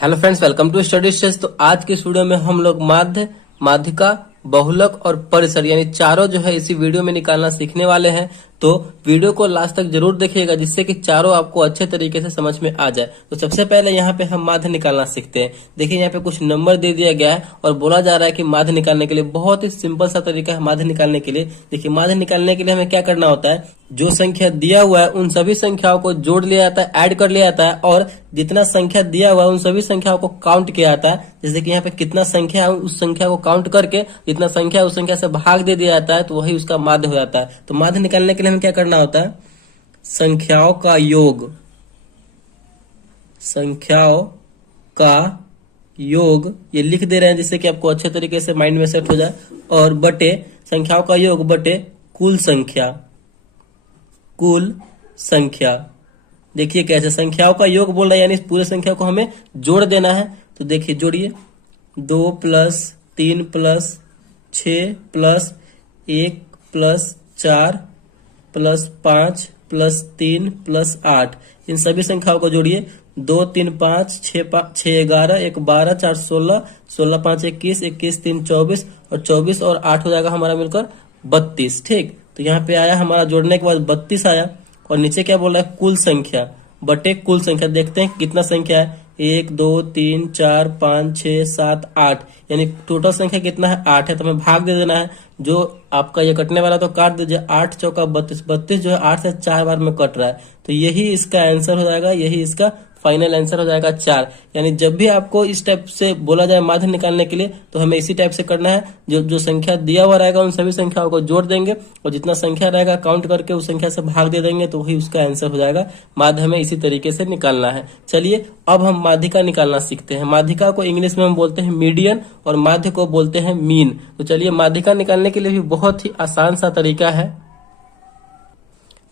Hello friends, welcome to Study Stage. तो आज के वीडियो में हम लोग माध्य, माध्यिका, बहुलक और परिसर यानी चारों जो है इसी वीडियो में निकालना सीखने वाले हैं। तो वीडियो को लास्ट तक जरूर देखिएगा जिससे कि चारों आपको अच्छे तरीके से समझ में आ जाए। तो सबसे पहले यहाँ पे हम माध्य निकालना सीखते हैं। देखिए यहाँ पे कुछ नंबर दे दिया गया है और बोला जा रहा है कि माध्य निकालने के लिए बहुत ही सिंपल सा तरीका है माध्य निकालने के लिए। देखिए माध्य निकालने के लिए हमें क्या करना होता है, जो संख्या दिया हुआ है उन सभी संख्याओं को जोड़ लिया जाता है, ऐड कर लिया जाता है और जितना संख्या दिया हुआ है उन सभी संख्याओं को काउंट किया जाता है। जैसे कि यहाँ पे कितना संख्या है उस संख्या को काउंट करके जितना संख्या है उस संख्या से भाग दे दिया जाता है, तो वही उसका माध्य हो जाता है। तो माध्य निकालने के लिए हमें क्या करना होता है, संख्याओं का योग, संख्याओं का योग ये लिख दे रहे हैं जिससे कि आपको अच्छे तरीके से माइंड में सेट हो जाए, और बटे संख्याओं का योग बटे कुल संख्या, कुल संख्या। देखिए कैसे संख्याओं का योग बोल रहा है यानी पूरे संख्या को हमें जोड़ देना है। तो देखिए जोड़िए, 2 + 3 + 6 + 1 + 4 + 5 + 3 + 8, इन सभी संख्याओं को जोड़िए। 2 3 5 6 11 1 12 4 16 16 5 21 21 3 24 और 24 और 8 हो जाएगा हमारा मिलकर 32। ठीक, तो यहाँ पे आया हमारा जोड़ने के बाद 32 आया। और नीचे क्या बोल रहा है, कुल संख्या बटे कुल संख्या। देखते हैं कितना संख्या है, 1 2 3 4 5 6 7 8, यानी टोटल संख्या कितना है, 8 है। तो हमें भाग दे देना है, जो आपका ये कटने वाला तो काट दीजिए। 8 चौका 32, 32 जो है 8 से 4 बार में कट रहा है, तो यही इसका आंसर हो जाएगा, यही इसका फाइनल आंसर हो जाएगा 4। यानी जब भी आपको इस टाइप से बोला जाए माध्य निकालने के लिए तो हमें इसी टाइप से करना है। जो जो संख्या दिया हुआ रहेगा उन सभी संख्याओं को जोड़ देंगे और जितना संख्या रहेगा काउंट करके उस संख्या से भाग दे देंगे, तो वही उसका आंसर हो जाएगा। माध्य हमें इसी तरीके से निकालना है। चलिए अब हम माध्यिका निकालना सीखते हैं। माध्यिका को इंग्लिश में हम बोलते हैं मीडियन और माध्य को बोलते हैं मीन। तो चलिए माध्यिका निकालने के लिए भी बहुत ही आसान सा तरीका है।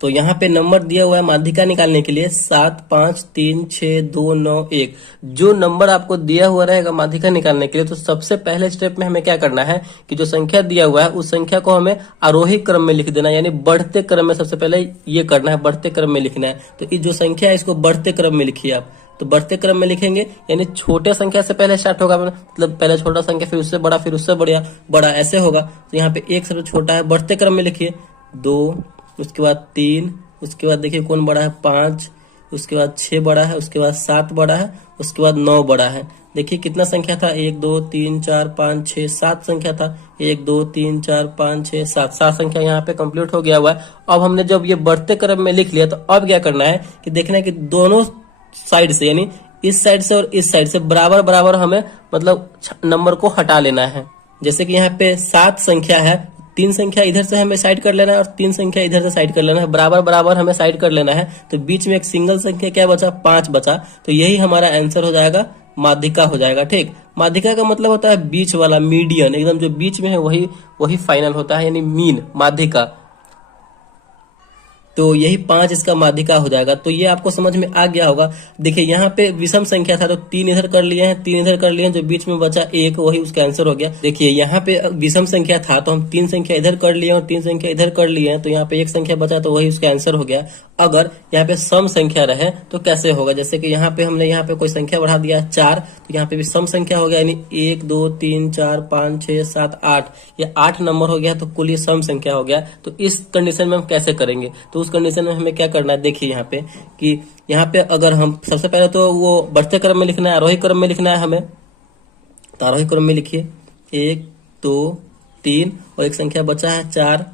तो यहाँ पे नंबर दिया हुआ है माध्यिका निकालने के लिए 7 5 3 6 2 9 1। जो नंबर आपको दिया हुआ रहेगा माध्यिका निकालने के लिए, तो सबसे पहले स्टेप में हमें क्या करना है कि जो संख्या दिया हुआ है उस संख्या को हमें आरोही क्रम में लिख देना है, यानी बढ़ते क्रम में सबसे पहले ये करना है, बढ़ते क्रम में लिखना है। तो ये जो संख्या है इसको बढ़ते क्रम में लिखिए आप। तो बढ़ते क्रम में लिखेंगे यानी छोटे संख्या से पहले स्टार्ट होगा, मतलब पहले छोटा संख्या फिर उससे बड़ा फिर उससे बड़ा ऐसे होगा। तो यहाँ पे 1 सबसे छोटा है, बढ़ते क्रम में लिखिए। 2, उसके बाद 3, उसके बाद देखिए कौन बड़ा है 5, उसके बाद 6 बड़ा है, उसके बाद 7 बड़ा है, उसके बाद 9 बड़ा है। देखिए कितना संख्या था, 1 2 3 4 5 6 7 संख्या था। 1 2 3 4 5 6 7 संख्या यहाँ पे कंप्लीट हो गया हुआ है। अब हमने जब ये बढ़ते क्रम में लिख लिया, तो अब क्या करना है कि देखना है कि दोनों साइड से यानी इस साइड से और इस साइड से बराबर बराबर हमें मतलब नंबर को हटा लेना है। जैसे कि यहाँ पे 7 संख्या है, 3 संख्या इधर से हमें साइड कर लेना है और 3 संख्या इधर से साइड कर लेना है, बराबर बराबर हमें साइड कर लेना है। तो बीच में एक सिंगल संख्या क्या बचा, 5 बचा। तो यही हमारा आंसर हो जाएगा, माध्यिका हो जाएगा। ठीक, माध्यिका का मतलब होता है बीच वाला, मीडियन, एकदम जो बीच में है वही फाइनल होता है, यानी मीन माध्यिका। तो यही 5 इसका माध्यिका हो जाएगा। तो ये आपको समझ में आ गया होगा। देखिए यहाँ पे विषम संख्या था तो 3 इधर कर लिए हैं, 3 इधर कर लिए हैं, जो बीच में बचा 1 वही उसका आंसर हो गया। देखिए यहाँ पे विषम संख्या था तो हम 3 संख्या इधर कर लिए और 3 संख्या इधर कर लिए हैं, तो यहाँ पे 1 संख्या बचा तो वही उसका आंसर हो गया। अगर यहाँ पे सम संख्या रहे तो कैसे होगा, जैसे कि यहाँ पे हमने यहाँ पे कोई संख्या बढ़ा दिया 4, तो यहाँ पे भी सम संख्या हो गया, यानी 1 2 3 4 5 6 7 8, ये 8 नंबर हो गया, तो कुल ये सम संख्या हो गया। तो इस कंडीशन में हम कैसे करेंगे, तो उस कंडीशन में हमें क्या करना है, देखिए यहाँ पे कि यहाँ पे अगर हम सबसे पहले तो वो बढ़ते क्रम में लिखना है, आरोही क्रम में लिखना है हमें। तो आरोही क्रम में लिखिए 1 2 3 और एक संख्या बचा है 4,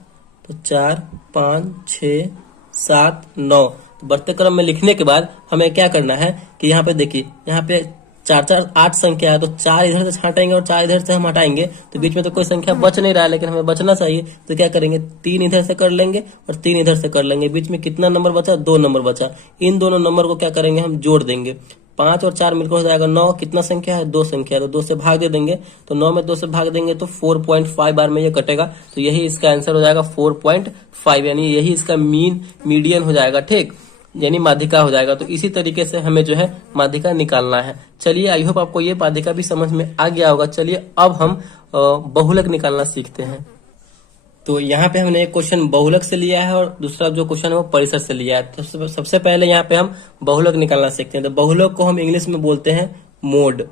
तो 4 5 6 7 9। तो बढ़ते क्रम में लिखने के बाद हमें क्या करना है कि यहाँ पे देखिए यहाँ पे 4 4 8 संख्या है, तो 4 इधर से हटाएंगे और 4 इधर से हम हटाएंगे, तो बीच में तो कोई संख्या बच नहीं रहा है, लेकिन हमें बचना चाहिए। तो क्या करेंगे, 3 इधर से कर लेंगे और 3 इधर से कर लेंगे, बीच में कितना नंबर बचा, 2 नंबर बचा। इन दोनों नंबर को क्या करेंगे, हम जोड़ देंगे। 5 और 4 मिलकर हो जाएगा 9। कितना संख्या है, 2 संख्या है, तो 2 से भाग दे देंगे। तो 9 में 2 से भाग देंगे तो 4.5 बार में ये कटेगा, तो यही इसका आंसर हो जाएगा 4.5, यानी यही इसका मीडियन हो जाएगा। ठीक, यानी माध्यिका हो जाएगा। तो इसी तरीके से हमें जो है माध्यिका निकालना है। चलिए आई होप आपको ये माध्यिका भी समझ में आ गया होगा। चलिए अब हम बहुलक निकालना सीखते हैं। तो यहाँ पे हमने एक क्वेश्चन बहुलक से लिया है और दूसरा जो क्वेश्चन है वो परिसर से लिया है। तो सबसे पहले यहाँ पे हम बहुलक निकालना सीखते हैं। तो बहुलक को हम इंग्लिश में बोलते हैं मोड।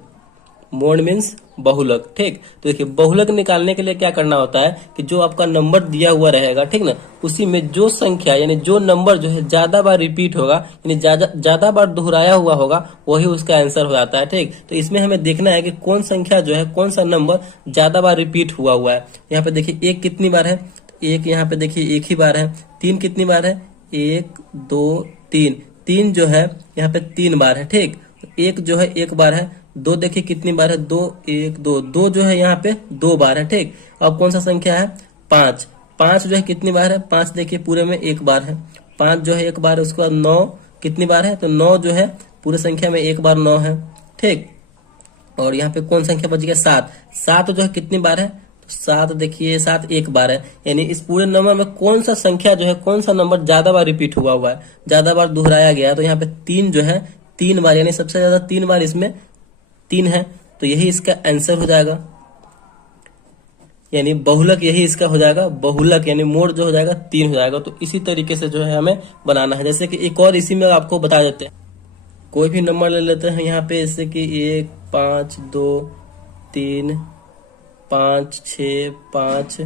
मोड मीन्स बहुलक, ठीक। तो देखिए बहुलक निकालने के लिए क्या करना होता है कि जो आपका नंबर दिया हुआ रहेगा, ठीक ना, उसी में जो संख्या यानी जो नंबर जो है ज्यादा बार रिपीट होगा यानी ज्यादा बार दोहराया हुआ होगा वही उसका आंसर हो जाता है, ठीक। तो इसमें हमें देखना है कि कौन संख्या जो है, कौन सा नंबर ज्यादा बार रिपीट हुआ है। यहाँ पे देखिए एक कितनी बार है, एक यहाँ पे देखिए एक ही बार है। तीन कितनी बार है, एक दो तीन, तीन जो है यहाँ पे 3 बार है, ठीक। एक जो है 1 बार है। दो देखिए कितनी बार है, दो, एक दो, दो जो है यहाँ पे 2 बार है, ठीक। अब कौन सा संख्या है, 5। 5 जो है कितनी बार है, 5 देखिए पूरे में 1 बार है। 5 जो है 1 बार है। उसके बाद 9 कितनी बार है, तो 9 जो है पूरे संख्या में 1 बार 9 है, ठीक। और यहाँ पे कौन संख्या बच गया, 7। 7 जो है कितनी बार है, तो 7 देखिए 7 1 बार है। यानी इस पूरे नंबर में कौन सा संख्या जो है, कौन सा नंबर ज्यादा बार रिपीट हुआ है, ज्यादा बार दोहराया गया है, तो यहाँ पे 3 जो है 3 बार, यानी सबसे ज्यादा 3 बार इसमें 3 है। तो यही इसका आंसर हो जाएगा, यानी बहुलक यही इसका हो जाएगा। बहुलक यानी मोड जो हो जाएगा 3 हो जाएगा। तो इसी तरीके से जो है हमें बनाना है। जैसे कि एक और इसी में आपको बता देते हैं, कोई भी नंबर ले लेते हैं यहाँ पे, जैसे कि 1 5 2 3 5 6 5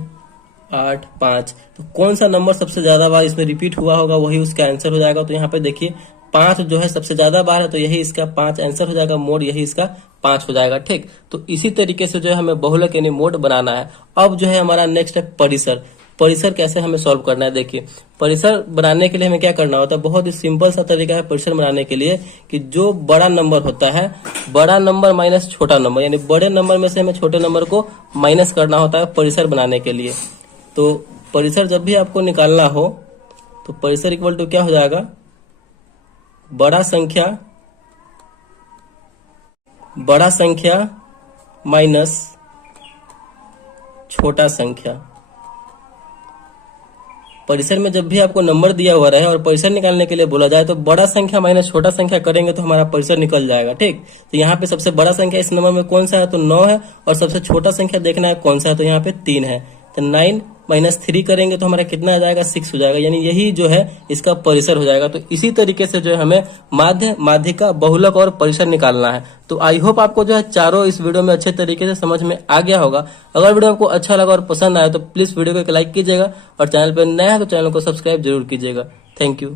8 5। तो कौन सा नंबर सबसे ज्यादा बार इसमें रिपीट हुआ होगा वही उसका आंसर हो जाएगा। तो यहाँ पे देखिए 5 जो है सबसे ज्यादा बार है, तो यही इसका 5 आंसर हो जाएगा। मोड यही इसका 5 हो जाएगा, ठीक। तो इसी तरीके से जो है हमें बहुलक यानी मोड बनाना है। अब जो है हमारा नेक्स्ट है परिसर। परिसर कैसे हमें सॉल्व करना है, देखिए परिसर बनाने के लिए हमें क्या करना होता है, बहुत ही सिंपल सा तरीका है परिसर बनाने के लिए, कि जो बड़ा नंबर होता है, बड़ा नंबर माइनस छोटा नंबर, यानी बड़े नंबर में से हमें छोटे नंबर को माइनस करना होता है परिसर बनाने के लिए। तो परिसर जब भी आपको निकालना हो तो परिसर इक्वल टू क्या हो जाएगा, बड़ा संख्या माइनस छोटा संख्या। परिसर में जब भी आपको नंबर दिया हुआ रहे और परिसर निकालने के लिए बोला जाए तो बड़ा संख्या माइनस छोटा संख्या करेंगे तो हमारा परिसर निकल जाएगा, ठीक। तो यहाँ पे सबसे बड़ा संख्या इस नंबर में कौन सा है, तो 9 है। और सबसे छोटा संख्या देखना है कौन सा है, तो यहाँ पे 3 है। तो 9 माइनस 3 करेंगे तो हमारा कितना आ जाएगा, 6 हो जाएगा। यानी यही जो है इसका परिसर हो जाएगा। तो इसी तरीके से जो है हमें माध्य, माध्यिका, बहुलक और परिसर निकालना है। तो आई होप आपको जो है चारों इस वीडियो में अच्छे तरीके से समझ में आ गया होगा। अगर वीडियो आपको अच्छा लगा और पसंद आया तो प्लीज वीडियो को एक लाइक कीजिएगा और चैनल पर नया है तो चैनल को सब्सक्राइब जरूर कीजिएगा। Thank you.